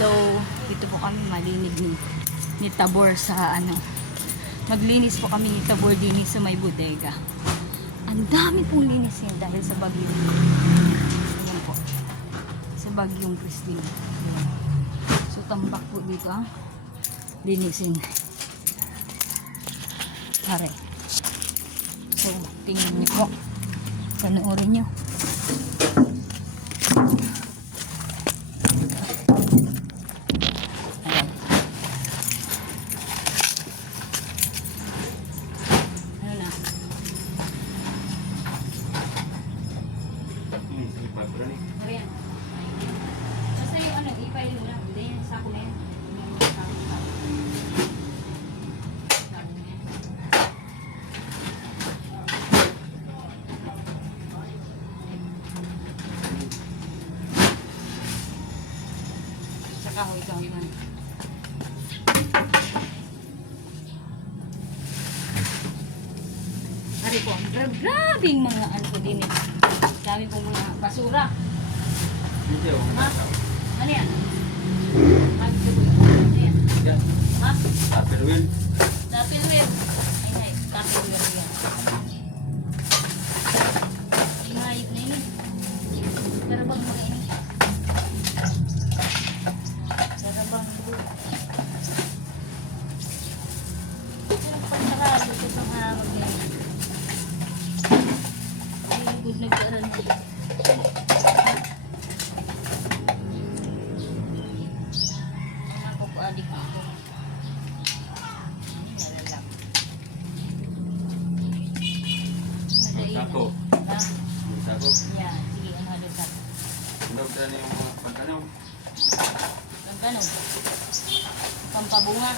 Hello, dito po kami malinig ni Tabor sa ano. Maglinis po kami ni Tabor din sa may bodega. Ang dami pong linis yun dahil sa bagyo. Ayan po. Sa bagyong Christine. Ayan. So tambak po dito ang linisin. Pare. So tingnan niyo po. Panoorin niyo. Ayan. Basta yung ano, ipay mo lang. Hindi yan, sako na yan. Sa kahoy-kahoy man. Ari po, grabing mga ano ko din eh. Dami pong mga basura. Ha? Ano yan? Ano yan? Ha? Tupperware. Tupperware. Ay, Tupperware yan. Ingayip na yun. Karabang mga ini. Karabang bro. Pero pagkakalo ito pang hawag yan. Ay, good nag-aaral mo. Adik ako. Nalalak. Sako. Ha? Sako. Yeah, sige, ang halusan. Daw na yung mga pagkanaw. Pagkano? Pampabunga.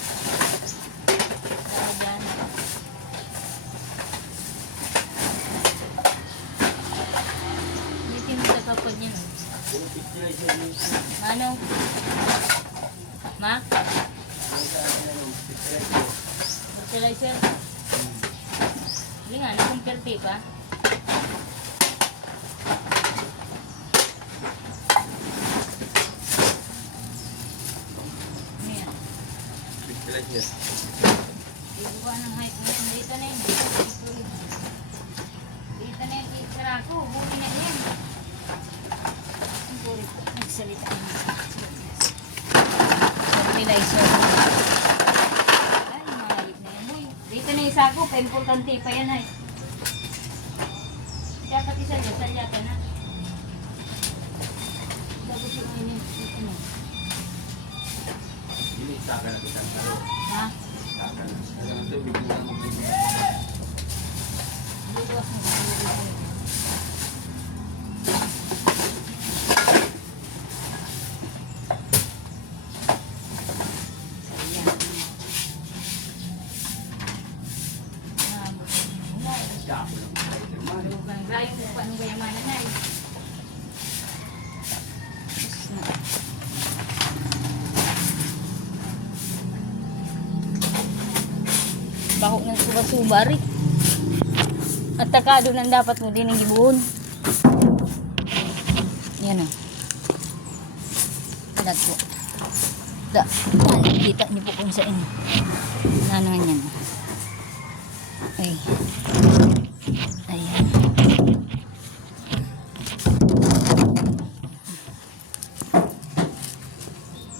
Dahil dyan. Hindi tinatapad niya. Ano? Ma? Fertilizer? Hindi nga, nakumperte pa. Ano yan? Ibuka ng height mo. Dito na yun. Dito na yun. Itira ko. Huli na yan. Ang huli ko. Nagsalita yun. Fertilizer. Ay, malagip na yan. Boy. Dito na isa ko. Pa-importante pa yan ay. Dapat isa dyan. Salyata na. Dapat yung ngayon yun. Ano? Ini saka na kitang karo. Ha? Saka na. Kaya ito, bigyan mo. Bukas mo. Sako lang. Malugang gayo kung paano kayamanan na eh. Baho ng suba-suba rin. At takado nang dapat mo din ang gibuhon. Yan o. Kalat po. Da. Kita niyo po kung saan. Nanahan yan. Ay. Ayan.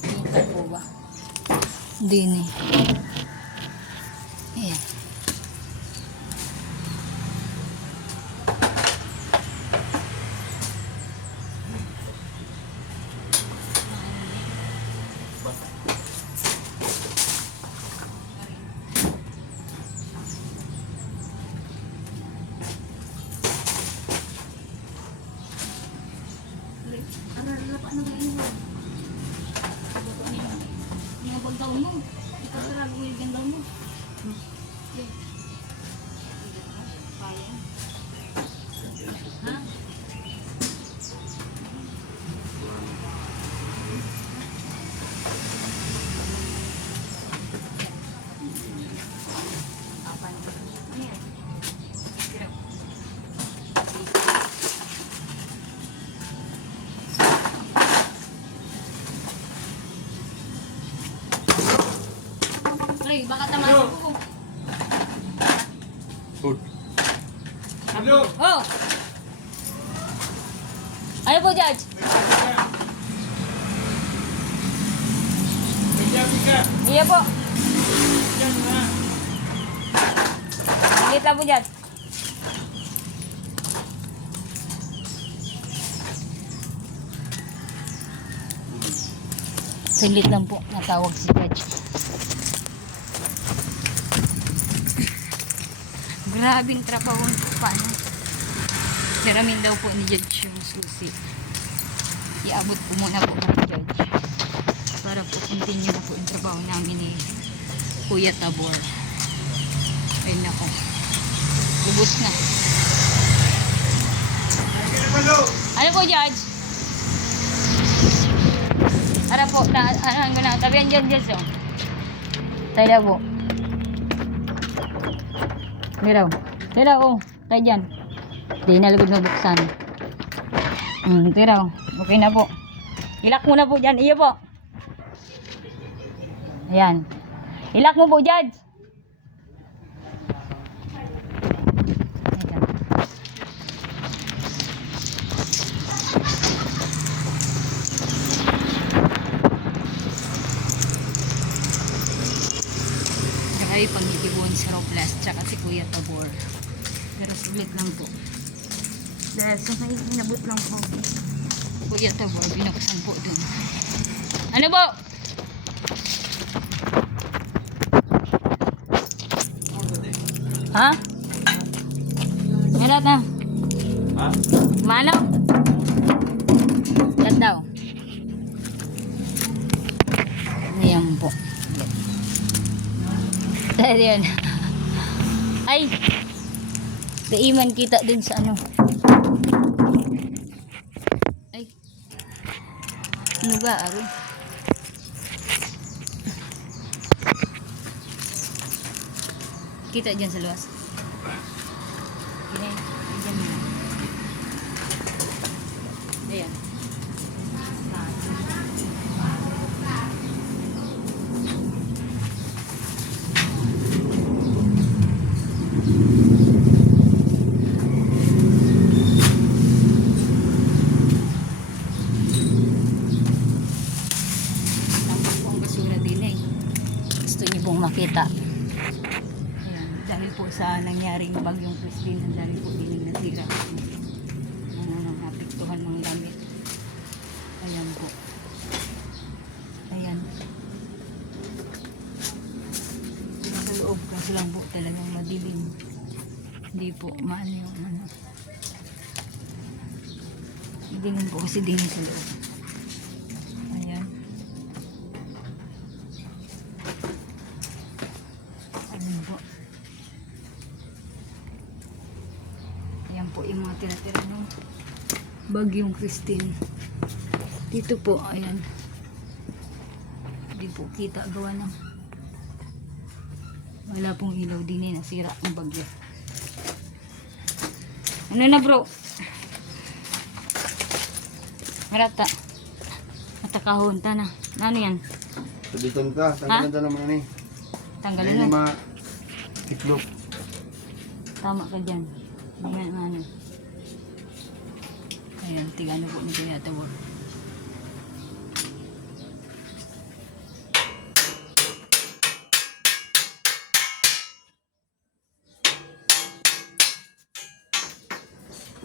Kita po ba? Hindi na eh. Ayan. Ano ba yun? Mga bagdaw mo. Ipasarag mo yung gandaw mo. Ha? Apan. Ano yan? Aray, baka tamasin ko. Food. Hello. Oh! Ano po, Judge? Iya po. Saglit lang po, Judge. Saglit lang po, natawag si Judge. Grabing trabaho po paano. Siramin daw po ni Judge yung susi. Iabot po muna po kay Judge. Para po continue na po yung trabaho namin ni Kuya Tabor. Ayun na po. Lubos na. Ano po, Judge? Ara po, ano na, tabihan dyan, Judge, oh. Tayo na po. Tira, tira, oh. Tayo dyan. Di na lagod mabuksan. Tira, oh. Okay na po. Ilak mo na po dyan. Iyo po. Ayan. Ilak mo po, Judge. Ayan. Ay, pangitibon si Robles tsaka si Kuya Tabor. Pero sulit lang po. Dahil sa may inabot lang po. Kuya Tabor, binuksan po dun. Ano po? Ha? Meron na. Ha? Mano? Yan daw. Ayan po. Dahil yan. Ay! Daiman kita dun sa ano. Ay. Ano ba, Aro? Kita dyan sa luwas. Ayan. Ayan. Tapos po ang basura din eh. Gusto niyo pong makita. Ayan. Dahil po sa nangyaring bagyong Christine, ang dahil po din yung nasira. Napiktuhan mga gamit. Ayan po. Ayan. Sa loob kasi lang po talagang madilim. Hindi po maano yung ano. Dilim po kasi din sa loob. Ayan. Ayan po. Ayan po yung mga tira-tira ng bagyong Christine. Dito po, ayan. Hindi po kita gawa ng wala pong ilaw din eh, nasira ang bagyo. Ano na bro? Marata. Matakahon ta na. Ano yan? Sabitan ka, tanggalan ka naman ni. Tanggalin Ayun yung na. mga itlog. Tama ka dyan. Ayan, ano. Ayan, tigano po ni Kuya Tabor.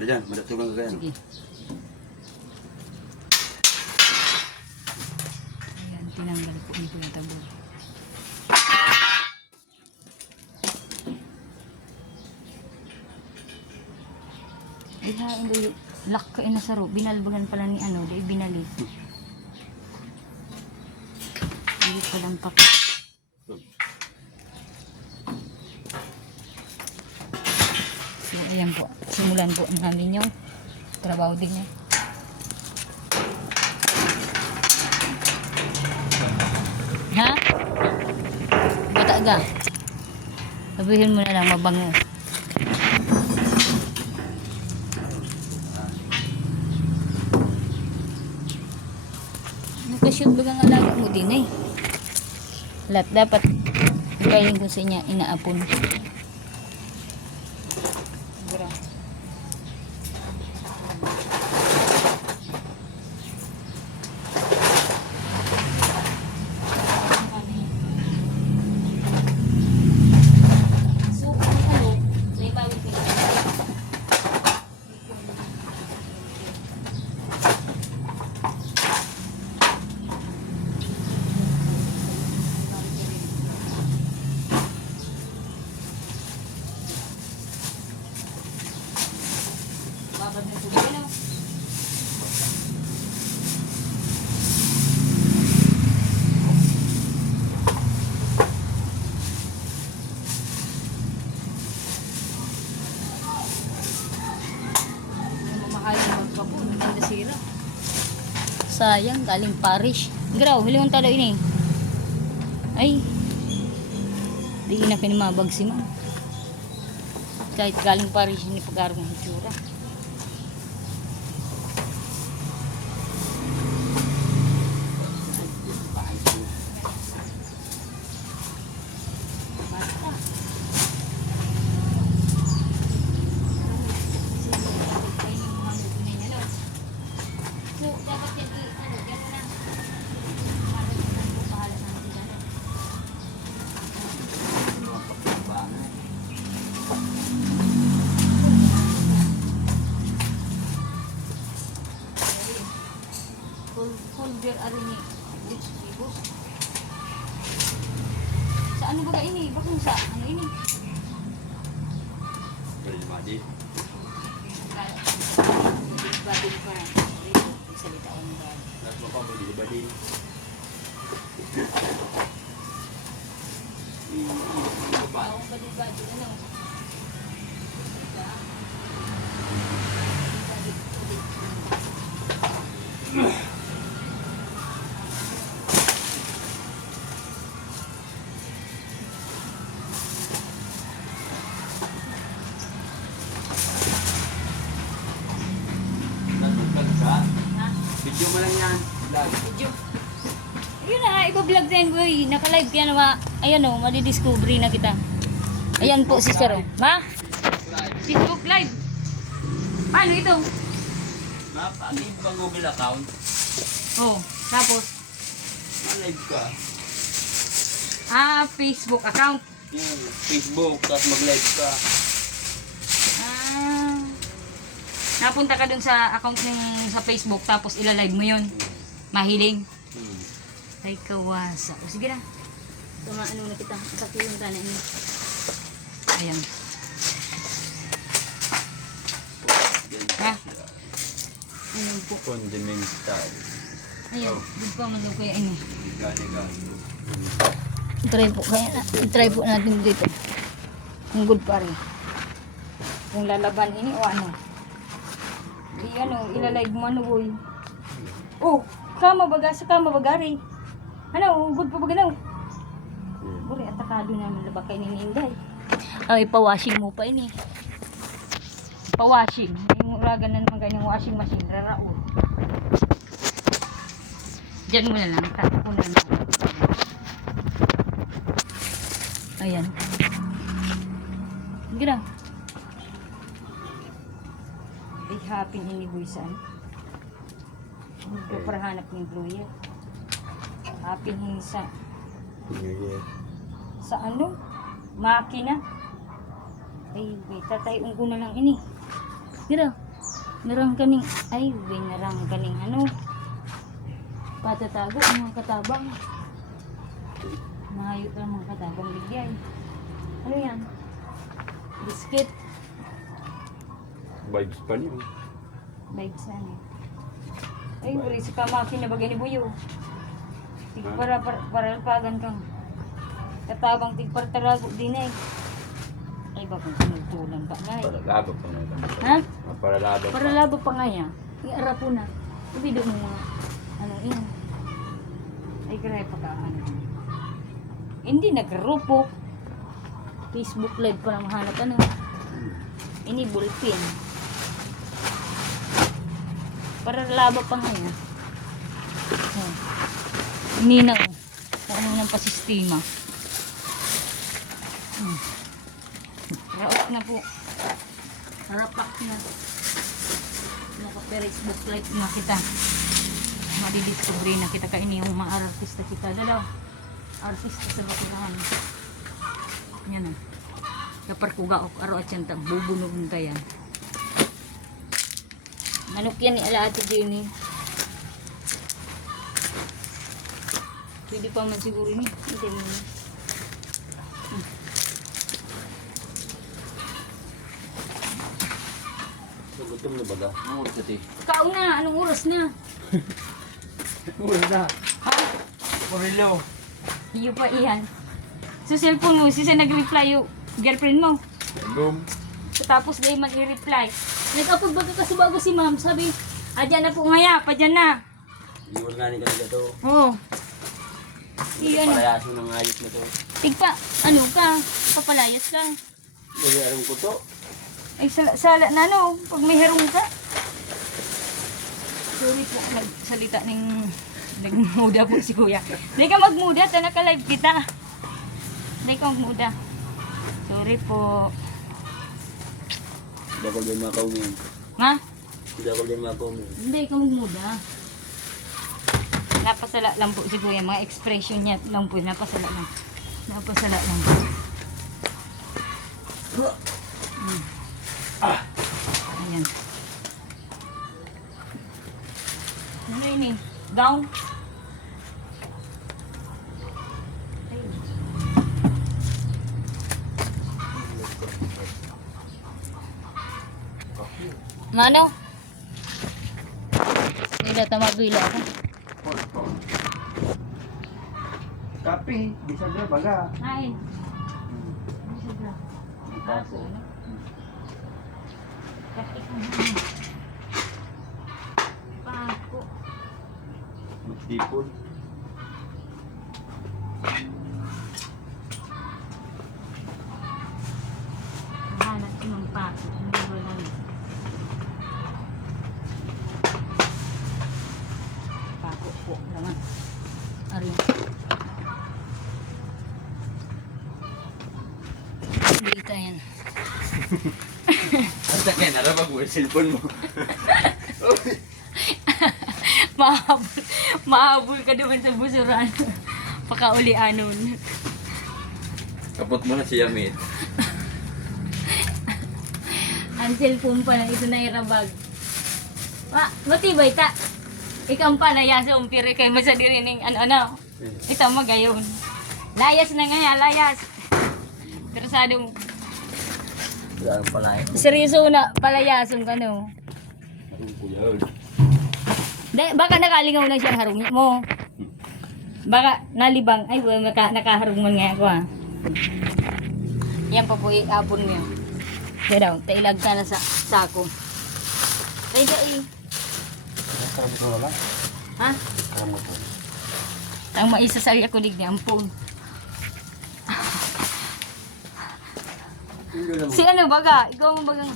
Diyan, madatugan ka kaya. Sige. Ayan, tinanggal po ni Kuya Tabor. Ay, hindi. Lock ka inasaro. Binalbagan pala ni ano, di binali. Hindi palang pak. So, ayan po. Simulan po namin yung trabaho din niya. Ha? Bata ga. Sabihin mo na lang mabango. Nakashoot bagang alaga mo din eh. Lahat dapat Ikayin ko sa inyo, inaapon. Gra. So, ano, may bawit ko. Babad na tubig, ano? Mamahal yung magpapo, maganda sira. Sayang, galing Paris. Graw, hilingon talo ini. Ay, di na pinamabag si ma'am. Kahit galing Paris, hindi pag-arong ng hitsura. Basta. So, dapat yan ano, gano'n na. Para sa mga pahala ng sila. Folder ari ni Rich Bibos. Sa ano ba ini? Bakit sa ano ini? Pwede mati. Badil pa. Rito, salita ko ng badil. Lahat mo pa mo, di ba din? Ang badil-badil, ano? Nag-vlog ka? Ha? Video mo lang yan. Vlog. Video. Ayun na, iba-vlog din ko eh. Naka-live kaya naman. Ayan o, madidiscovery na kita. Ayan po, sister o. Ma? Facebook live. Paano ito? Mapagin ba Google account? Oh, tapos. Ma-live ka. Facebook account. Yung Facebook, tapos mag-live ka. Napunta ka dun sa account ng sa Facebook, tapos ilalive mo yun. Mahiling. Ay, kawasa. O, sige na. Tama, ano na kita. Sakilin ka na ini. Ayan. Ha? Ayan po. Fundamental. Ayan. Good pa man daw kaya ini. Gani-gani. Try po natin dito. Kung good pa rin. Kung lalaban ini o ano. Ilalive mo ano boy. Oh, kama bagari. Ano, good pa ba ganaw? Buri, atakado naman na ba kayo nininday? Ay, pa-washing mo pa ini. Pa-washing. Yung uragan na naman kanyang washing machine. Raraon. Diyan mo na lang. Tatapon na lang. Ayan. Gina. Ay, happy ni Buisan. Magpapahanap ng bloyer. Happy sa ano? Makina. Ay, wait, tatayong ko na lang ini. Gina. Narang kaning, ay, wait, narang kaning ano. Patatago, mga katabang. Mahayot lang mga katabang bigay. Ano yan? Biscuit. Vibes pa niyo. Vibes na niya. Ay, wala si kamakin na bagay ni Buyo. Para alpagan kang katabang tigpartarago din eh. Ay, bakit sinultulan ka nga eh. Paralabo pa nga. Ha? Paralabo pa. Para labo pa nga yan. Iara po na. Ibido mo mga ano yun. Ay, kaya pa ka ano. Hindi nagrupo. Facebook live pa lang mahanap ano. Ini bullpen. Para labo pa nga yan. Ini na oh. Ano nang pasistema. Raot na po. Harapak na. Naka-Facebook live na kita. Madidiscovery na kita kaini yung mga artista kita. Dalaw. Artista sa bakurahan. Yan na. Kapar kuga o aro at yan. Bubunog na yan. Manok yan ni ala ate Jenny. Pwede pa man siguro ni. Hindi mo na. Gutom na baga. Ang oras ito eh. Kao na. Anong oras na? Oras na. Ha? Porilo. Iyo pa iyan. Sa cellphone mo, sisa nag-reply yung girlfriend mo. Boom. Tapos di man i-reply. Nag-upload ba ka kasi bago si ma'am? Sabi, adyan na po ngaya, padyan na. Iwan nga ni kanila to. Oo. Iyan. Palayaso ng ayos na to. Tigpa, ano ka? Papalayas ka. Hindi alam ko to. Ay, sala na no, pag may harong ka. Sorry po, nagsalita ng nagmuda po si kuya. Hindi ka magmuda, ta naka-live kita. Hindi ka magmuda. Sorry po. Hindi ako din makauming. Ha? Hindi ako din makauming. Hindi ka magmuda. Napasala lang po si kuya. Mga expression niya lang po. Napasala lang. Napasala lang po. Ayan. Ano yun eh? Gown? Mano? Hindi tamabila ako. Kapi, bisa na baga. Kain. Aso, ano? Kapit mo. Pako. Magtipon. Hanap ko ng pako. Hindi ba lang? Pako po naman. Ari. Dito yan. Basta kaya narabag mo yung cellphone mo. Mahabol ka naman sa busuran. Pakaulianon. Kapot mo na siya, mate. Ang cellphone pa lang, ito na irabag. Matibay ta. Ikaw pa na yasa umpiri kay masadirining ano. Ito magayon. Layas na nga, layas. Tersadong Wala ang palay. seryoso na palayason ka no. Anong kuya? Baka nakalingaw na siyang harong mo. Baka nalibang. Ay, nakaharong man nga ako ah. Yan pa po iabon mo. Kaya daw, tailag ka na sa sako. Ay, dai. Karamot mo wala? Ha? Karamot mo. Ang maisa sa ako dig niya, ang phone. Si ano baga, ikaw mo bagang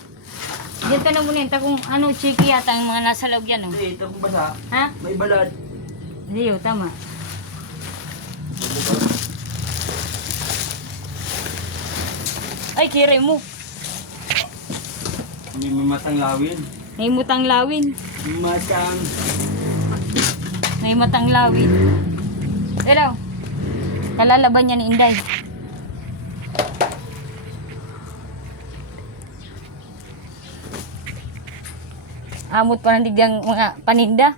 diyan ka na muna yun, kung ano, chiki yata yung mga nasa loob yan, oh. Hindi, ito kung basa. Ha? May balad. Hindi yun, tama. Ay, kire mo. May mamatang lawin. May mutang lawin. Matang. May matang lawin. Pero, kalalaban niya ni Inday. Amot pa ng digyang mga paninda.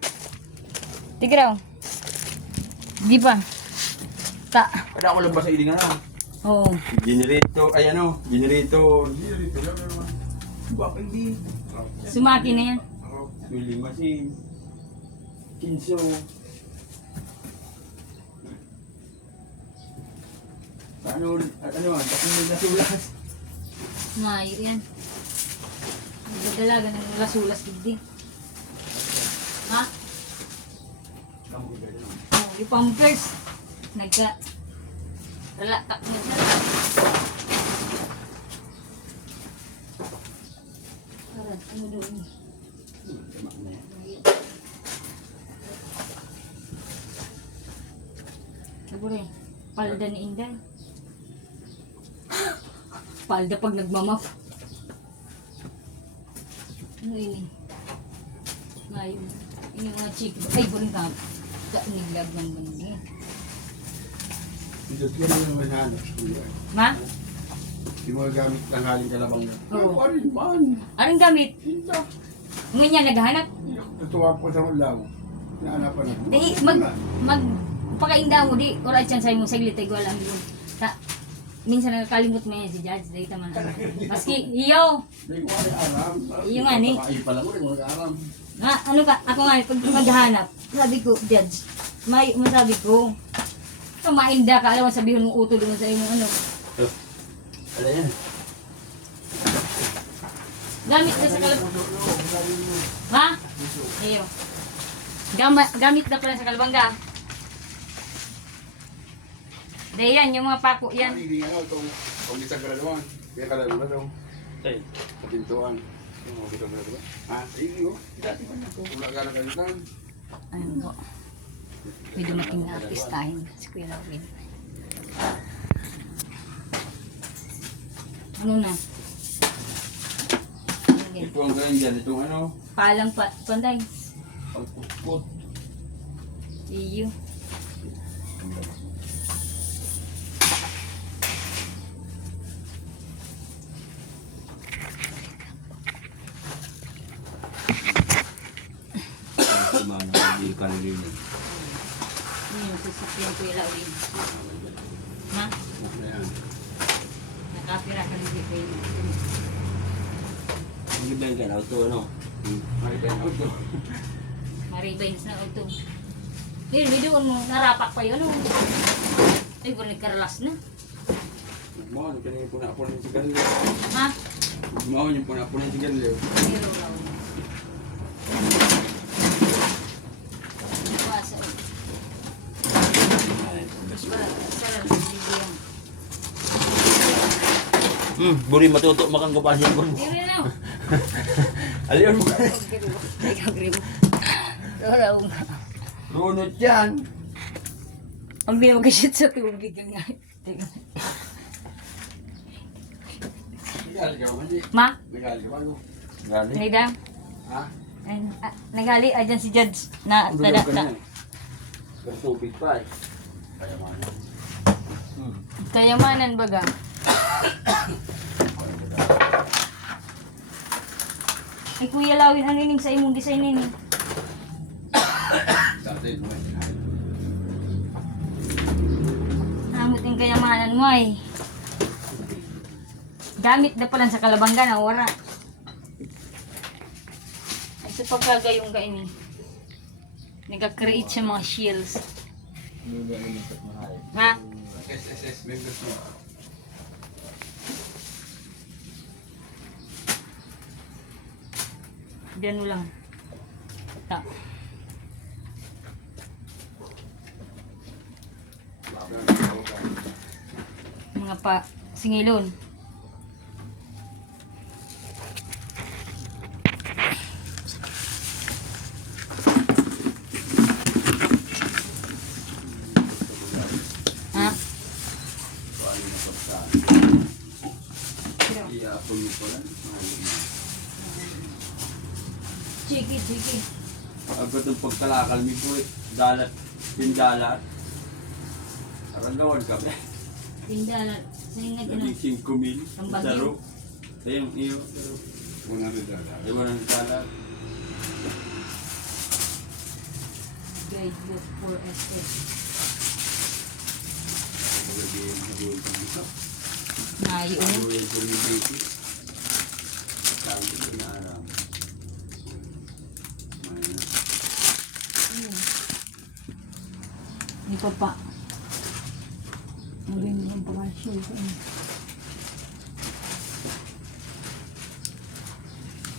Tigraw. Di ba? Ta. Kada ako lang ba sa ilingan na? Oo. Generator, ay ano, generator. Generator lang naman. Bakit hindi? Sumaki na yan. Willing machine. Kinso. Ano, takong may nasulas. Mayo yan. Nagdalaga ng rasulas digdi. Ha? Oh, yung pampers. Relatak na siya. Aran, ano doon? Siguro palda ni Inday. palda pag nagmamap. Ano ini? Ngayon. Ini mga chick. Ay, burin ka. Niglag ng bandi. Dito ka na naman hanap. Ma? Yung mga gamit ng haling kalabang na. Oo. Ano man? Anong gamit? Hindi. Ngayon yan, naghahanap. Natuwa po sa ulaw. Naanapan ako. Di, pakainda mo, di, oras yan sa'yo mo, saglit, ay wala yun. Minsan nakakalimot mo yan si Judge, dahil tama na. Maski, iyo! Hindi ko alam. Iyo nga ni. Pakain pala ko, hindi ko alam. Nga, ano ka, ako nga, pag maghahanap, sabi ko, Judge, masabi ko, mainda ka, alam mo, sabihin mong utol mo sa inyo, ano. Ano yan? Gamit ka sa kalabangga. Ha? Iyo. Gamit na pala sa kalabangga. Dahil yan, yung mga pako yan. Hindi nga itong isang graduan. Kaya kalalo na daw. Ay, kapintuan. Yung mga kitang graduan. Ha? Hindi ko. Dati pa na ito. Wala ka na kalitan. Ano po? May dumating na artistahin. Si Kuya Lawin. Ano na? Again. Ito ang ganyan dyan. Itong ano? Palang panday. Pagkutkot. Iyo. Hindi ka nilinig. Ano yung sasakyan Kuya Lawin? Ha? Ano yan? Nakapira ka rin si Kuya. Ang ganda ka na ito, ano? Maritime auto. Maribens na ito. Hindi, doon mo, narapak pa yun. Ano? Ay, kung nagkaralas na. Mo, kanina po na ako ng sigarilyo. Ha? Mo, yung po na ako ng sigarilyo. Zero raw. Basa eh. Sarap hindi yan. Buri matuto makang kapasin ko. Hindi na. Aliyon mo. Ikaw grimo. Raw nga. Runot yan. Ang binamagashit sa tubig yung nga. Teka. Nagali ka man di. Ma? Nagali ka ba? Nagali? Naida? Ha? Nagali, ayan si Judge na Tada. tada. Tubig pa eh. Kaya man. Kayamanan baga. Ay Kuya Lawin, ano yun sa imong design nini? Sa atin mo eh. Namot yung kayamanan mo ay. Gamit na pala sa kalabangga na wala. Ay sa pagkagayong ka ini. Nagka-create siya mga shields. Ha? SSS members mo. Diyan mo lang. Ta. Mga pa singilon. Ha? Iapon mo pala. Chiki. Agad ng pagkalakal mi po eh. Dalat. Pindalat. Aranggawan ka ba? Tindala. Sa'yo na Naging 5,000. Ang bagyo. Daro. Yung iyo. 100 dalat. Ay 100 dalat. Grade book for SS. Nayo na. Hindi pa pa. Ang ganda ng pag-show ko.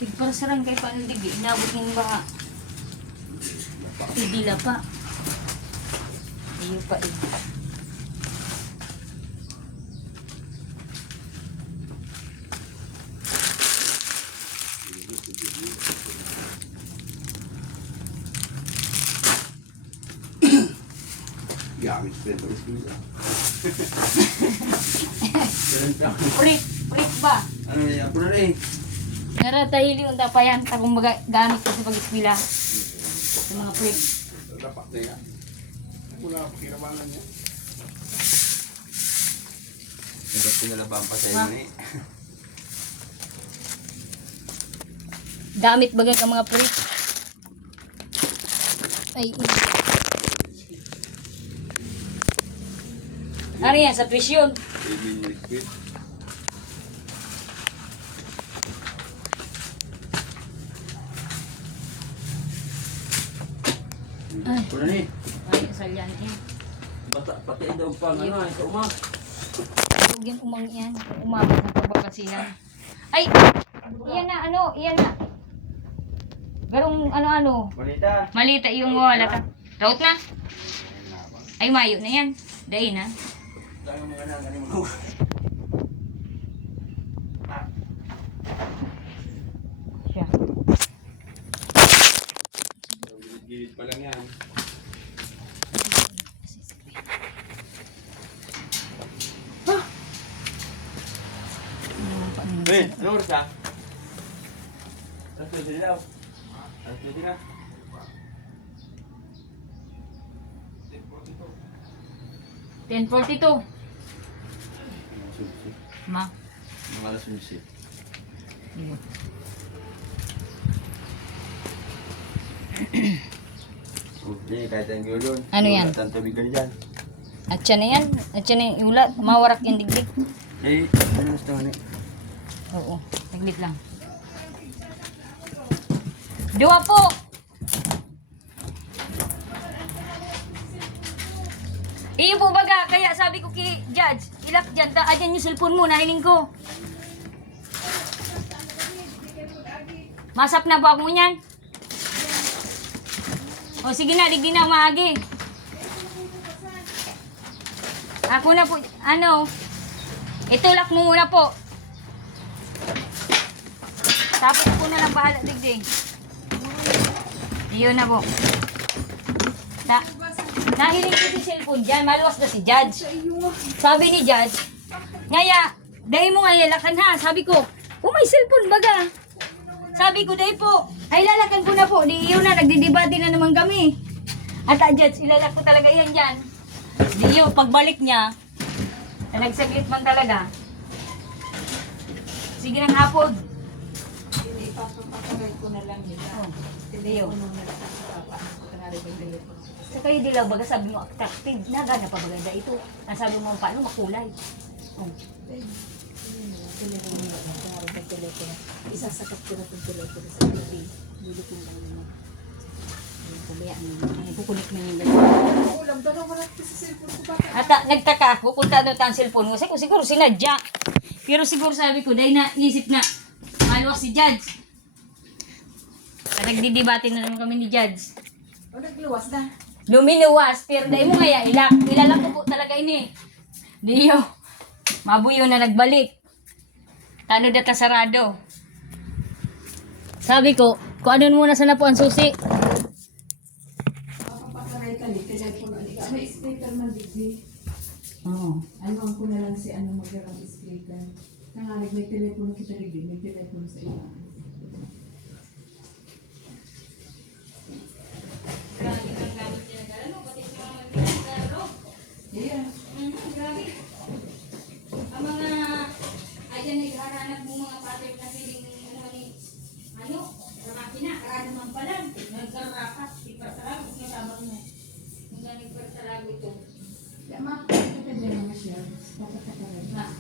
Tigparsaran kay paano digi. Inabot ng baha. Idila pa. Iyo pa eh. Gamit pa ito. Prit Prick ba? Ano yan? Ako na rin. Naratahili yung tapayan. Tagong gamit ko sa pag-eskwila. Sa mga prick. Dapat na yan. Wala pa kinabangan niya. Dapat pinalaban pa sa inyo eh. Gamit bagay ka mga prick. Ay, ano yan? Sa tuition. Baby liquid. Ay. Ako na rin. Ay, salyan eh. Bata, pati daw pang ano ay sa uma. Huwag yan umang yan. Umabot ng pabakasihan. Ay! Iyan na, ano? Iyan na. Garong ano-ano. Balita. Malita yung wala ka. Raut na? Ay, mayo na yan. Dahil na. Dahil mga nangani mo. Siya. Gilid pa lang yan. Hey, ano oras ka? Alas 12 daw. Alas 12 na. 10:42. Ma. Mga alas 11. Hindi, kahit ang yun. Ano yan? Wala tayong tubig ka dyan. At siya na yan. At siya na yung ulat. Mawarak yung digdig. Eh, ano gusto nga niya? Oo. Taglit lang. Dua po! Iyo po baga, kaya sabi ko kay Judge, ilak dyan, adyan yung cellphone mo, nahiling ko. Masap na ba ako niyan? O sige na, digdi na maagi. Ako na po, ano, itulak mo muna po. Tapos ako na lang bahala, digdi. Iyon na po. Nahiling ko si cellphone dyan, maluwas na si Judge. Sabi ni Judge, ngaya, dahil mo nga lalakan ha. Sabi ko, may cellphone baga. Sabi ko, dahil po, ay lalakan ko na po. Di iyo na, nagdidebate na naman kami. At Judge, ilalak ko talaga yan dyan. Di iyo, pagbalik niya, na nagsaglit man talaga. Sige ng hapon. Ipapapagay ko na lang nila. Di iyo. Ano na lang sa papa. Kanari ba yung telepono? Sa kayo dilaw baga sabi mo attractive, nagana pa maganda ito. Ang sabi mo paano makulay. Oh. Telepono na lang. Kanari ba yung telepono? Isasakap ko na itong telepono sa TV. Lulutin lang naman. Pabayaan mo. Kukunik mo yung gano'n. Ulam, dalawa na ito sa cellphone ko baka. At nagtaka ako kung tano ang cellphone mo. Kasi siguro sinadya. Pero siguro sabi ko, dahil naisip na maluwas si Judge. Nagdidebate na naman kami ni Judge. O, nagluwas na. Luminuwas, pero dahil mo kaya ilalak ko po talaga ini. Diyo, mabuyo na nagbalik. Tano data sarado. Sabi ko, kung ano muna sana po ang susi. Papapakaray ka ni telepono. May speaker man digdi. Oo. Ano ko na lang si ano magkarang speaker. Nangalig may telepono kita digdi. May telepono sa iba. Yeah. Grabe. Ang mga ayan ay haranap mo mga pattern na piling ano, sa makina, karano man pala, nagkarapat, ipatarag, natabang mo. Kung saan nagpatarag ito. Ya, makakita dyan naman siya. Papapakaray. Na,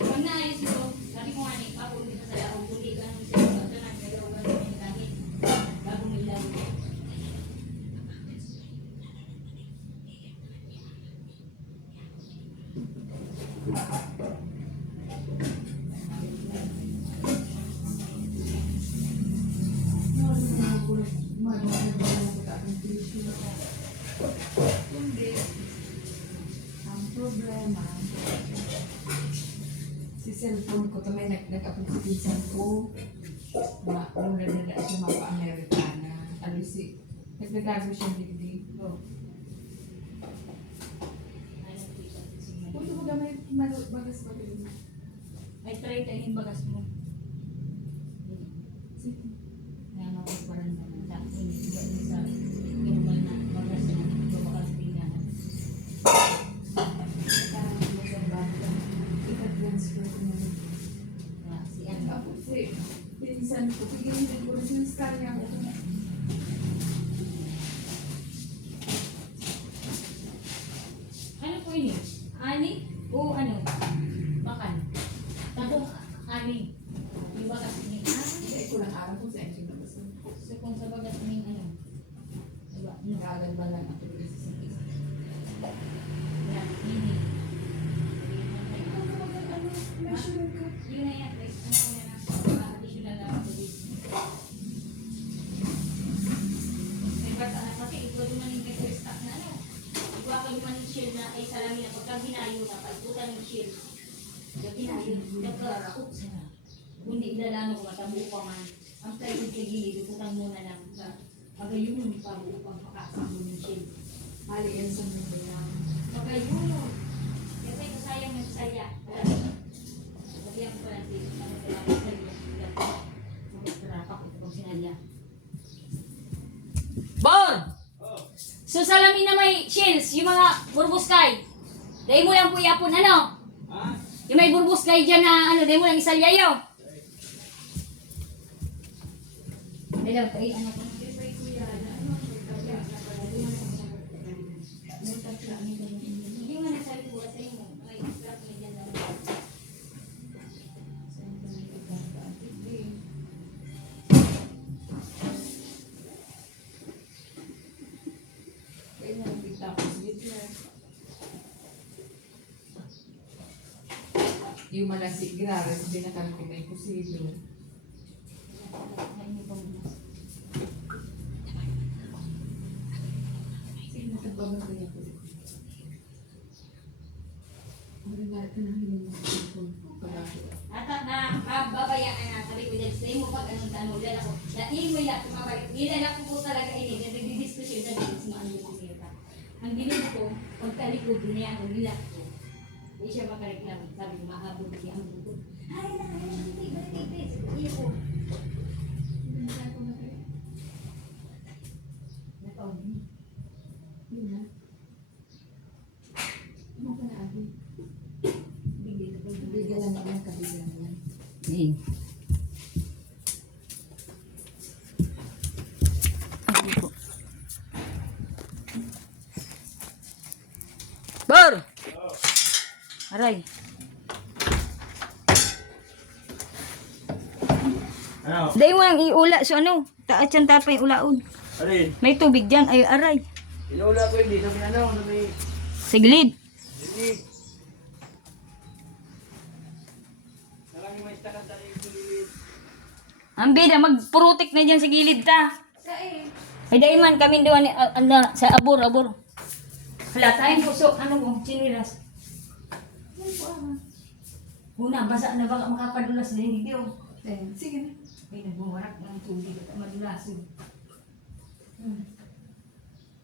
pag naayos ito, sabi ko nga ni, pagod dito sa laong, kundi ka nung sila, ito na, nagagawa ka namin kahit bagong ilaw. Ang problema, si cellphone ko, tamay nag-upload sa pinsan ko. Ano na nila siya mapa-Amerikana. Ano si, nagdagago siya digdig. Kung ito ba may bagas pa rin? Ay, try tayo yung bagas mo. Kaya mapaparan na lang. Tapos hindi ba sa normal na bagas na babakas tingnan. Ipa-transfer ko na rin. Si ano? Ako po eh. Pinsan ko. Bigyan din ko rin yung star niya ako. Ano po ini? Ani? O ano? Bakan? Tapos ani? Yung bagas ni Hindi ko lang alam kung saan siya nabasa. So kung sa bagas ni ano? Diba? Nakagal ba lang ako rin sa isa. Yan, ini. Measurement ko. Yun na yan, guys. Ano ko na lang, additional na ako dito. May bata na kasi, ikaw naman yung nag-restock na ano. Ikaw ako naman yung shield na ay salamin na pagka ginayo na, pagkutan yung shield. Pagka ginayo, nagka-cook siya. Hindi ilalano ko, matabuo pa man. Ang tayo sa gilid, iputang muna lang. Pagayon yung pabuo pang pakasang mo yung shield. Mali yan sa mga yan. Pagayon yun. Kasi kasayang nagsaya. Sabihan ko pala si ano kaya masaya. Magtrapak ito pag sinalya. Bon! So salamin na may shields, yung mga burbuskay. Dahil mo lang po yapon, ano? Yung may burbuskay dyan na ano, dahil mo lang isalyayo. Hello, tayo ano ko. Hindi mo nasabi ko sa inyo. May strap na dyan na. Kaya nga tapos dito. Yung malasig graras, hindi na kami may kusido. Sige, natabagan ko niya po. Ang rinala ka na hilang ng cellphone ko. Ata na babayaan na sabi ko dyan, say mo pag anong tanong dyan ako. Dahil mo yan, kumabalik. Nilala ko po talaga ini, nagdi-discussion sa dito sa mga ano yung sirta. Ang ginagawa ko, pagkalikod niya, ang nilak ko. Hindi siya makareklamo. Sabi ko, mahabol siya ang bukod. Ay, hindi, hindi ko. Nakaon niya. Yun na. Ano ka na, Abi? Bigay ko. Bigyan lang naman kabigan yan. Eh. Ako po. Bor! Aray. Ano? Dahil mo lang iula. So ano? Taat yan tapay ulaon. Alin? May tubig dyan. Ay, aray. Inula ko hindi. Sabi ano? Sabi... Siglid. Hindi. Nalang may istakan tayo yung gilid. Ang bida, magpurutik na dyan sa gilid ta. Saan? Ay, dahil man kami doon sa abor. Hala, tayong puso. Ano mo? Chinilas. Una, basa na baka makapadulas na hindi ko. Sige na. Ay, nagbuwarak ng tubig at madulas.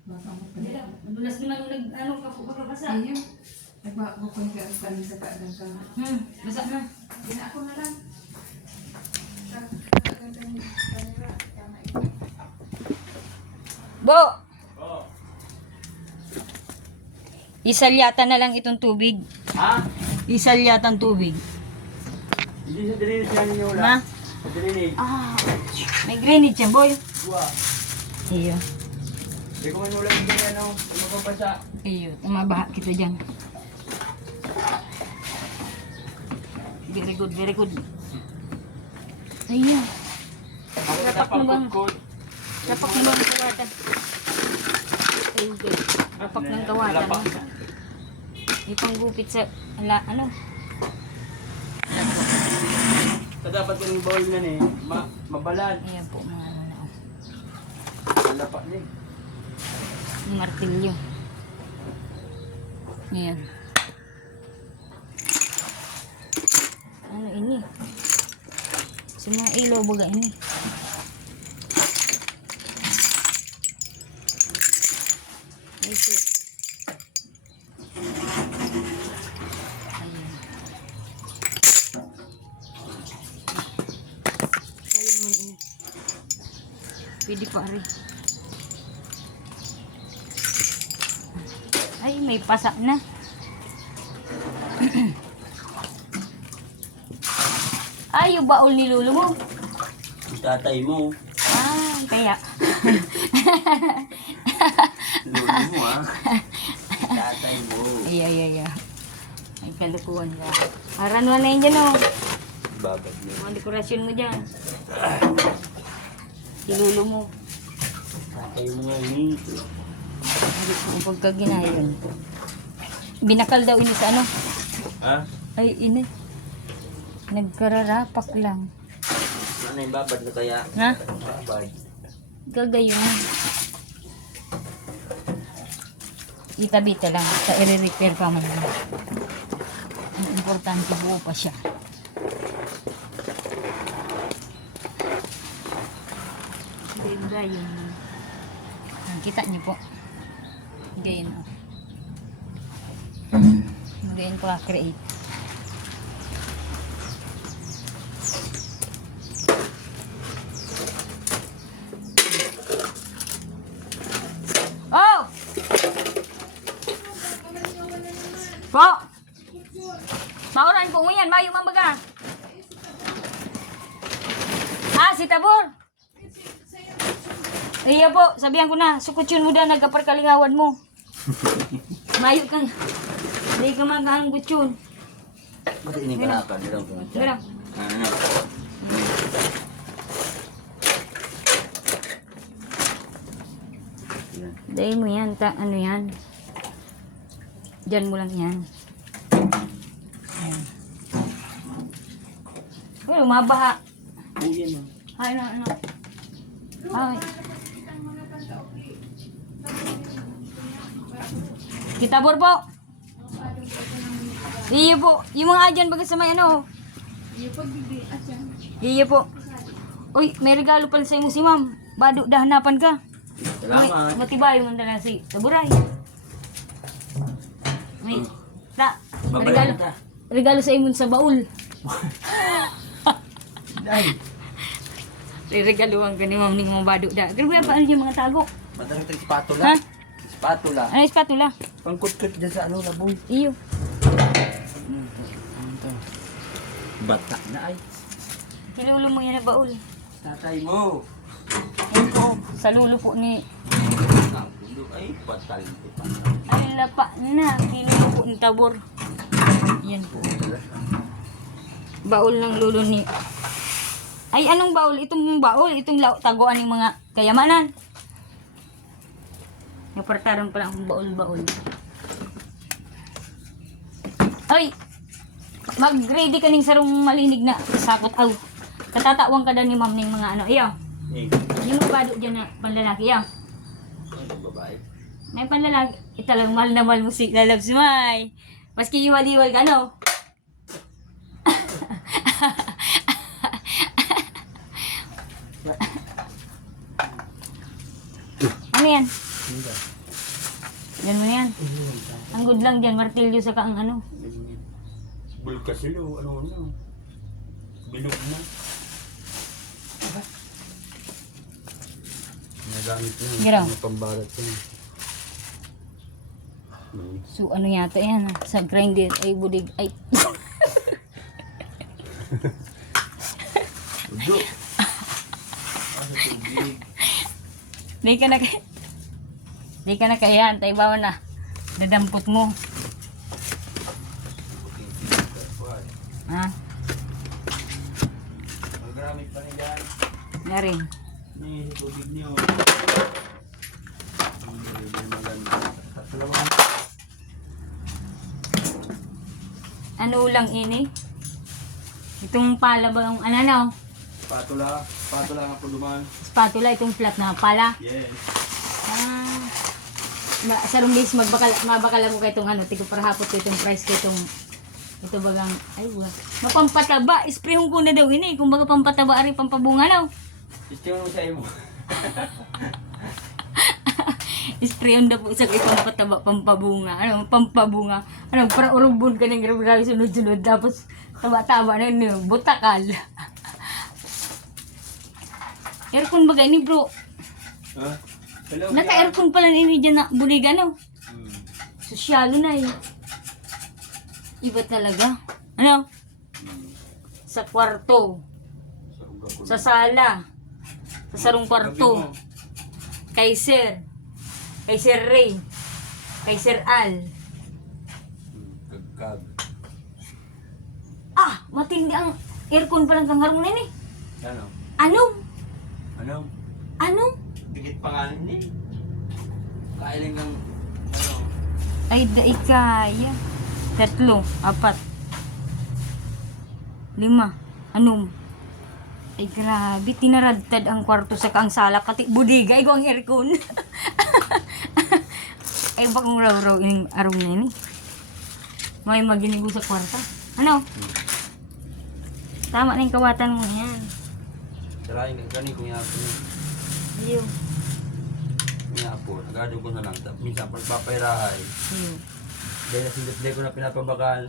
Baka mo pa Hindi lang, madulas naman nung ano ka po basa. Ayun. Nagbakbukon ka ang kanin sa kaadang ka. Basa na. Gina ako na lang. Bo! Oo. Isalyatan na lang itong tubig. Ha? Isalyatan tubig. Hindi sa dilinis yan inula. Ma? Sa dilinis. May grenade yan, boy. Buwa. Iyo. Hindi ko manula yung ganyan ano. Hindi mo pabasa. Iyo. Tumabaha kita dyan. Very good. Iyo. Ako Dapat mo bang- napangkot. Lapak mo ang kawatan. Okay. Lapak ng kawatan. Lapak. Ipanggupit sa, ano? Sa dapat yung bowl na eh. Mabalad. Ayan po mga ano na. Lapak niya. Yung martilyo. Ayan. Ano ini? Sa mga ilaw baga ini. Ito. Ayan. Pwede pa rin. Ay, may pasa na. Ay, yung baul ni Lolo mo. Yung tatay mo. Ah, kaya. Lolo mo ah. Tatay mo. Ay. Ay, kalukuhan ka. Aran mo na yun dyan, oh. Babad mo. Mga dekorasyon mo dyan. Si Lolo mo. Tatay mo nga ni. Ang pagkaginayon. Binakal daw ini sa ano? Ha? Ay, ini. Nagkararapak lang. Ano yung babad na kaya? Ha? Babad. Gagayon. Ita-bita lang. Sa i-repair pa man. Ang importante buo pa siya. Gagayon. Kita niyo po. Gayon. Gayon pa create. Oh! Po! Mauran po yan, mayo mambaga. Ah, si Tabor. Iya po, sabihan ko na, sukutsyon mo na, nagkaparkalingawan mo. Mayo ka. Hindi ka maghanggot yun. Bakit ini kalakan? Dirang po. Ganun. Ano? Yan. Dahil mo yan, ano yan. Diyan mo lang yan. Ayan. Uy, mabaha. Oh, yan oh. Ay, ano. Ay. Kita Bor po. Iyo po. Yung mga adyan baga sa may ano. Iyo po. Uy, may regalo pala sa imo si ma'am. Bado dahanapan ka. Salamat. Matibay mo na si Taburay. May, ta, Babalik regalo, ka. regalo sa imon sa baul. Dahil. Regaluhan ka ni ma'am ning mga bado da. Grabe pa ano yung mga tago. Madarang tayo spatula. Ha? Spatula. Ano yung spatula? Pangkut-kut dyan sa ano, laboy. Iyo. Bata na ay. Kinulo mo yan na baul. Tatay mo. Yan po, sa lulo po ni Nakulo ay batal ito pa. ay lapa na. Kinulo po ni Tabor. Yan po. Baul ng lulo ni... Ay, anong baul? Itong baul, itong taguan ng mga kayamanan. Napartaran pala ang baul-baul. Ay! Mag-ready ka ning sarong malinig na sakot aw. Katatawan ka daw ni ma'am ning mga ano. Ayaw. Eh, Yung bado dyan na panlalaki. Ayaw. ano babae? May panlalaki. Italang mahal na mahal musik na loves may. Maski iwal-iwal ka, no? Ano yan? Yan mo yan. Ang good lang dyan, martilyo sa kaang ano. Bulkas sila, ano na. Bilog na. Nagamit na. Giraw. Mga pambarat yan. So ano yata yan, sa grinder ay budig ay. Udo. Ano tubig? Di ka na kaya, tayo bawa na. Dadampot mo. Ha? Magamit pa rin yan. Nga rin. May tubig niyo. Hindi maganda. Salamat. Ano lang ini? Itong pala ba ang ano no? Spatula. Spatula nga po duman. Spatula, itong flat na pala. Yes. Ah. Sa rumbis mabakala ko kay itong ano, tigo para hapot ko itong price ko itong ito bagang ay wa. Mapampataba, sprayhon ko na daw ini, kung baga pampataba ari pampabunga daw. Ito mo sa imo. Sprayhon daw po sa itong pataba pampabunga. Ano, pampabunga. Ano, para urubon ka ng grabe sunod-sunod tapos taba-taba na yun, butakal. Aircon bagay ni bro. Ha? Hello, Naka-aircon pala ni dyan na buliga, no? Hmm. Sosyalo na eh. Iba talaga. Ano? Sa kwarto. Sa sala. Sa sarong kwarto. Kay Sir. Kay Sir Ray. Kay Sir Al. Kagkag. Ah! Matindi ang aircon palang kanggar mo na yun eh. Ano? Anong? Ano? Anong? Dikit pa nga ni. Kailan kang ano? Ay, kaya. 3, 4, 5. Anong? Ay, grabe. Tinaradtad ang kwarto sa kang sala. Kati budiga. Ikaw ang aircon. Ay, bakong raw-raw yung araw na yun eh. May maginigo sa kwarta. Ano? Tama na yung kawatan mo yan. Dalain ka gani kung yapo niya. Iyo. Yapo. Nagado ko na lang. Minsan pagpapayrahay. Iyo. Dahil nasindot ko na pinapabakal.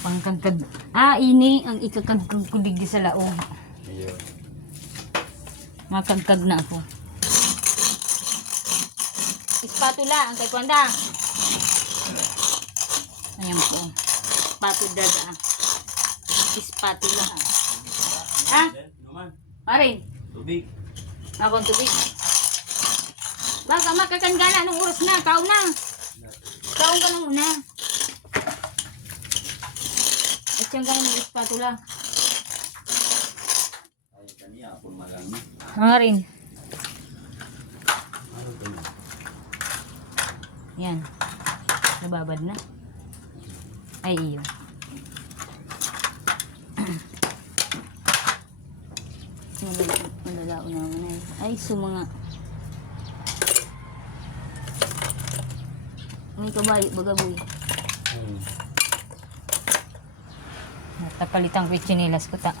Pangkagkag. Ah, ini ang ikakagkag ko digdi sa laong. Ayun. Makagkag na ako. Spatula, ang kay Kwanda. Ayan po. Spatula da. Spatula. Ha? Naman. Marin, Tubig. akong tubig. Baka makakangana anong oras na. Kaon na. Kaon ka na muna. At siyang ganun ng spatula. Ay, kaniya ako marami. Marin. Ano ba yun? Yan. Nababad na. Ay, iyo. Malalao na naman na eh. Ay, sumanga. May kabayo, bagaboy. Napalitan ko yung chinelas ko ta.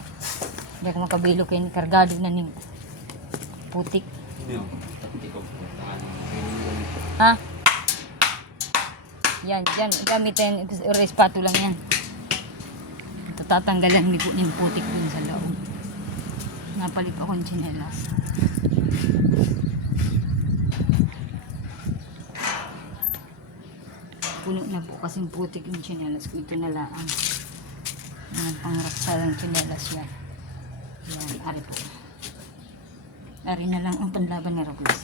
Hindi ako makabilo kayo ni kargado na ni putik. Ano yun? Hindi ko. Ha? Yan, yan. Gamitin, respato lang yan. Ito tatanggalan ni yung putik dun sa loob. Napalit ako ng chinelas. Puno na po kasing putik yung chinelas ko. Ito na lang. Ang pangraksalang chinelas yan. Yan, ari po. Ari na lang ang panlaban ni Robles.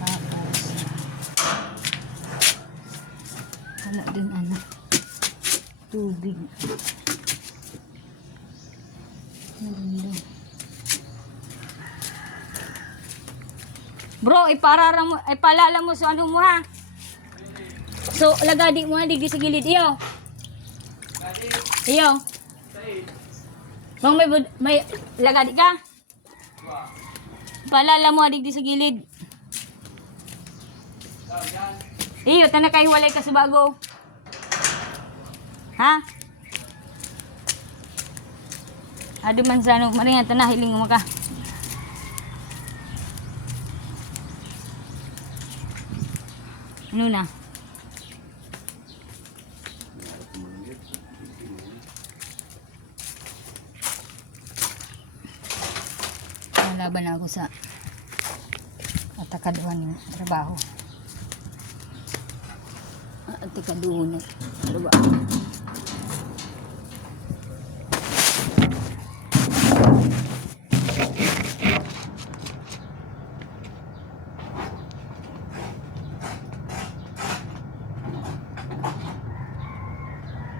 Tapos, wala din ano, tubig. Maganda. Bro, ipalala mo sa ano mo ha. So, lagadi mo ha, digi sa gilid. Iyo. Iyo. Bang may lagadi ka? Palala mo adig di sa gilid. Iyo, tanay kay walay ka sa bago. Ha? Ado man sa ano, maringan tanah hiling mo ka. Ano na? Laban ako sa atakaduhan ng trabaho. Atakaduhan ng trabaho.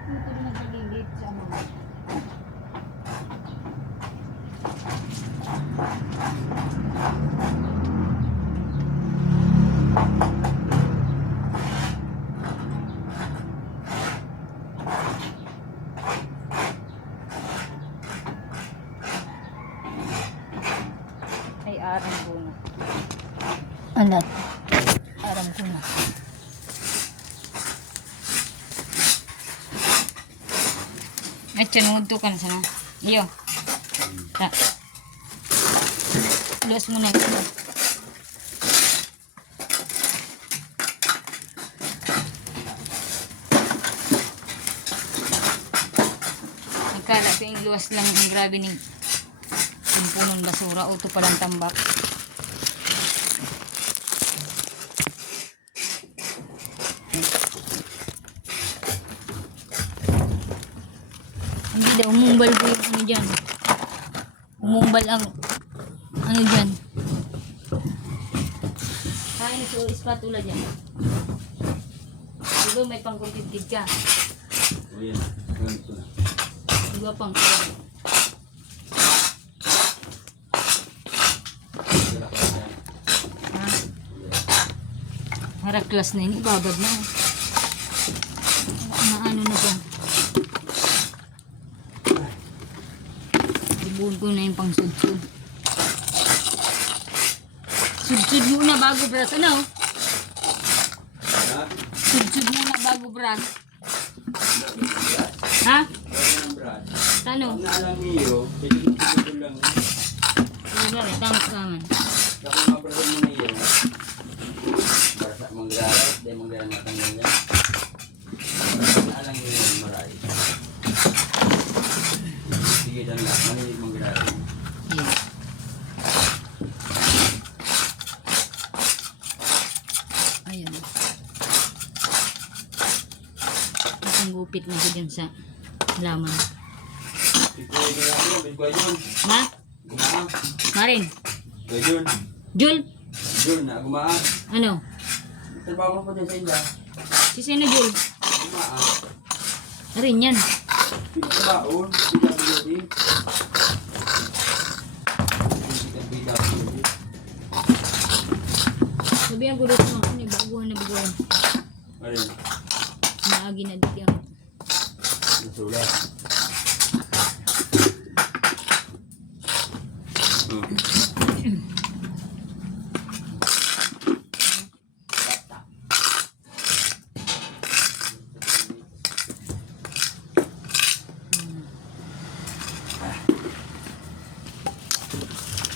Ito naman nagigit sa ano. Ay, aram ko na. Alat. Aram ko na. At sinunod to ka na sana. Iyo. Ta. Los mo na ito. Kala ko yung luwas lang ang grabe ni yung punong basura o ito palang tambak. Hindi daw, umumbal po yung ano dyan. Umumbal ang ano dyan. Kain ito, spatula dyan. Diba may pangkuntid ka? O yan. Ganito na. Diba pang Haraklas na yun, ibabad na. Ano na ba? Ibuhon ko na yung pang sudsud. Sudsud muna bago brag. Ano? Ha? Sudsud muna bago brag. Ha? Kaya ng brad. Tano? Ang naalang niyo, pinipigil lang. Sige, tangos naman. Kapag mabrad mo na yun, para sa manggaral, dahil manggaral matanggal niya. Ang naalang niyo yung maray. Sige lang lang, manilig manggaral. Yan. Ayan. Isang gupit na ko dyan sa laman. Ikuha niyo lang yun, ikuha yun. Ma? Gumaan. Marin? Ikuha yun. Jul? Yun na, gumaan. Ano? Trabaho mo dyan sa inda. Si sino Jul? Gumaan. Marin yan. Pinatrabaho, PWD. PWD. Sabihan ko dito mga ano, baguhan na baguhan. Ayun, Naagi na dito yan. nasulat.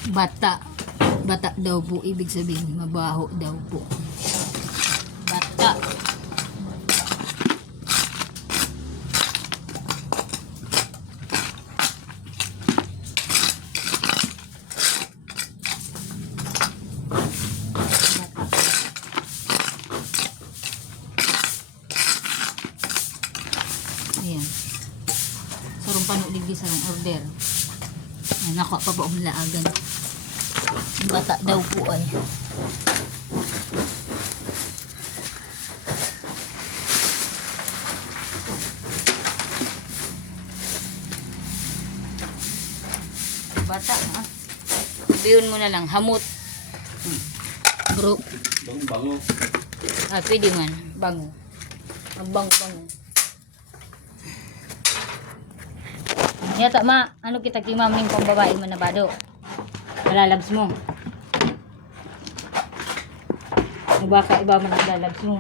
Bata. Bata daw po, ibig sabihin, mabaho daw po. Bata. Ayan. Sarong panulig di sarong order. Ayan, ako pa ba umlaagan. Bata daw po ay. Bata ha. Sabihin mo na lang, hamot. Bro. Bango-bango. Ah, pwede man. Bango. Ang bango-bango. Yata ma, ano kita kimaming pang babae mo na bado? Malalabs mo. Baka iba man ang lalabs mo.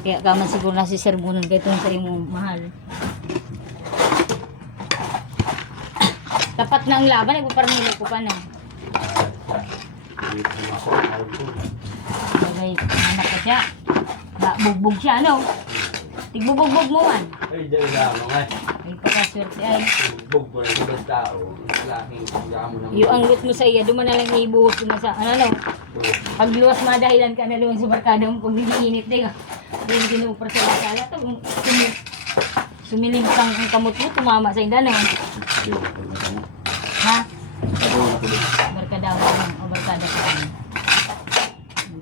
Kaya ka man siguro nasi sermonan kay itong sa'yo mo mahal. Tapat na ang laban, nagpaparanilo ko pa na. Bagay, anak ka siya. Bugbog siya, ano? Tigbubugbog mo man. Ay, dahil lang, mga Ay, pagkaswerte ay. bug ko rin sa tao. Laking gamo ng... Yung anggot mo sa iya, duman na lang ibuhos mo sa, ano, pag luwas madahilan ka na luwan sa barkada mo, pag niliinit din ka. Dahil ginupra sa lasala, sumiling kang ang kamot mo, tumama sa inda, no? Ha? Barkada mo lang, o barkada ka lang.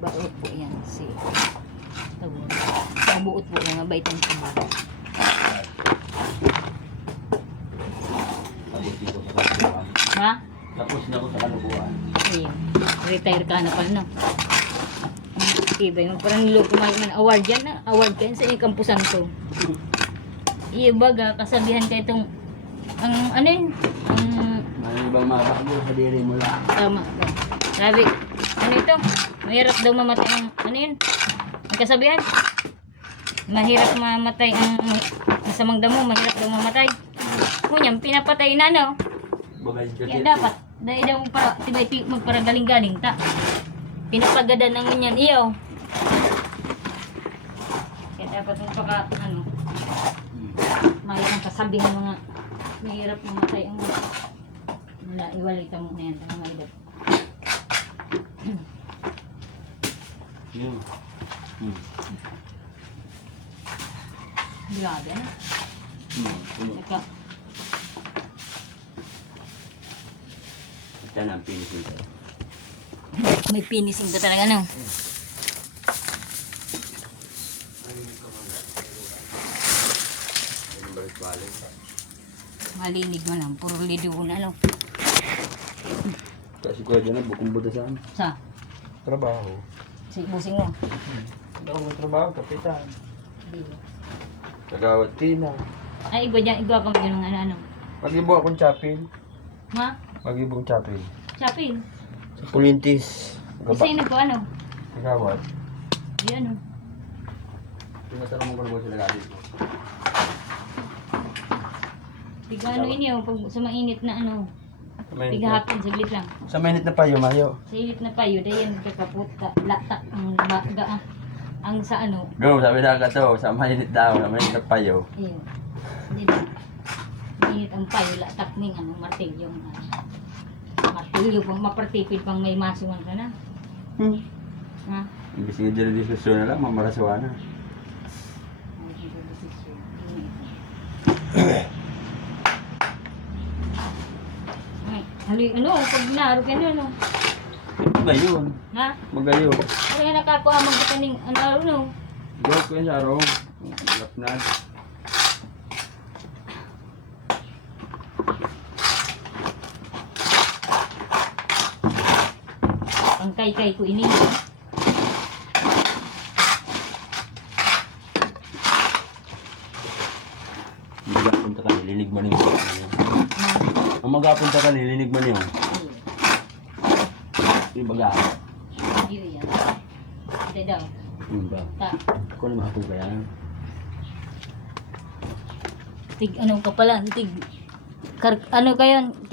Baot po yan, si tawag. Buot po yan, mabait ang tawag. Ha? Tapos na ko sa kalubuan. Ayun. Retire ka na pala, no? Iba yung parang niloko man award yan, na award ka yan sa inyong kampusan to. Iya baga, kasabihan ka itong, ang ano yun? Ang Ano ibang mabakbo sa diri mo lang. tama ka. Sabi, ano ito? Mahirap daw mamatay ang, ano yun? Ang kasabihan? Mahirap mamatay ang masamang damo, mahirap daw mamatay. Kunyang, pinapatay na, no? Bagay ka Kaya dapat, dahil daw para, tibay magparagaling-galing ta. Pinapagada ng ganyan, iyo. Kaya dapat magpaka, ano, may ang kasabihan mga Mahirap mamatay ang wala, iwalitan mo na yan ang mga idol. Yun. Grabe na. Puno. Ika, Ito na ang finishing tayo. may finishing ka talaga, no? Yung balik-balik. Malinig mo lang, puro lido na, no? Kasi kuya dyan na, bukong buta saan. Sa, Trabaho. si busing mo. Ako may trabaho, kapitan. Kagawad tina. Ay, igwa pang yun ng ano. Mag-ibong akong chapin. Ha? Mag-ibong chapin. Chapin. Sa Pulintis. Isa yung nagko ano? Kagawad. Ayan, no? Tinatanong mo ko na ba sila galit mo? Tiga ano inyo, pag sa mainit na ano. Tiga hapon, saglit lang. Sa minute na payo, mayo. Sa init na payo, dayan kakaput ka, latak ang baga, ang sa ano. Go, sabi na ka to. Sa minute daw, sa minute na payo. Ayun. Hindi na. Mainit ang payo, latak ning ano, martilyo. Martilyo, pang mapartipid pang may masuman ka na. Ha? Ibig nga dyan diskusyon na lang, mamarasuan na. Ay, hali, ano, pag naro ka na, ano? Magayon. Ha? Magayon. Ano yung nakakuha mo ka ning, ano? Go ko yun sa araw. Lapnad. Ang kay ko ini. Magapunta ka, nilinig mo niyo. Ang magapunta ka, nilinig mo niyo. Yung baga. Hindi yan. Hindi daw. Yung ba? Ta. Ako na mahapon kaya. Tig, ano ka pala, tig, ano ka yan,